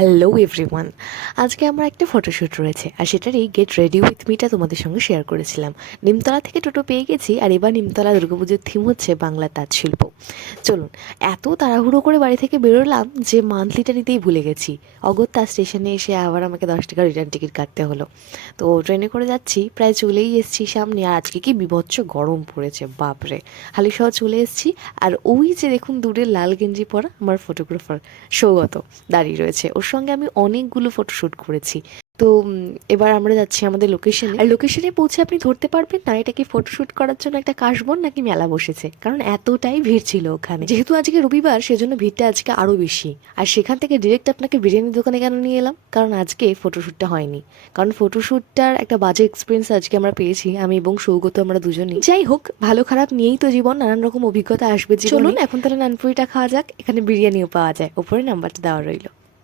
Hello everyone, আজকে আমার একটা ফটোশ্যুট রয়েছে আর সেটারই গেট রেডি উইথ মিটা তোমাদের সঙ্গে শেয়ার করেছিলাম। নিমতলা থেকে টোটো পেয়ে গেছি আর এবার নিমতলা দুর্গাপুজোর থিম হচ্ছে বাংলা তাঁতশিল্প। চলুন, এত তাড়াহুড়ো করে বাড়ি থেকে বেরোলাম যে মান্থলিটা নিতেই ভুলে গেছি। অগত্যা স্টেশনে এসে আবার আমাকে 10 টাকা রিটার্ন টিকিট কাটতে হলো। তো ট্রেনে করে যাচ্ছি, প্রায় চলেই এসেছি সামনে। আর আজকে কি বিভৎস গরম পড়েছে, বাপরে। হালিশহ চলে এসেছি আর ওই যে দেখুন দূরে লাল গেঞ্জি পরা আমার ফটোগ্রাফার সৌগত দাঁড়িয়ে রয়েছে, ওর সঙ্গে আমি অনেকগুলো ফটোশ্যুট করেছি। তো এবার আমরা যাচ্ছি আমাদের লোকেশনে। আর লোকেশনে পৌঁছে আপনি ধরতে পারবেন না এটা কি ফটোশ্যুট করার জন্য একটা কাশবন নাকি মেলা বসেছে, কারণ এতটাই ভিড় ছিল ওখানে। যেহেতু আজকে রবিবার সেজন্য ভিড়টা আজকে আরও বেশি। আর সেখান থেকে ডিরেক্ট আপনাকে বিরিয়ানির দোকানে কেন নিয়ে এলাম, কারণ আজকে ফটোশ্যুটটা হয়নি। কারণ ফটোশ্যুটটার একটা বাজে এক্সপিরিয়েন্স আজকে আমরা পেয়েছি, আমি এবং সৌগত, আমরা দুজনেই। যাই হোক, ভালো খারাপ নিয়েই তো জীবন, নানান রকম অভিজ্ঞতা আসবে জীবনে। চলুন এখন তাহলে নানপুরিটা খাওয়া যাক, এখানে বিরিয়ানিও পাওয়া যায়, ওপরে নাম্বারটা দেওয়া রইলো।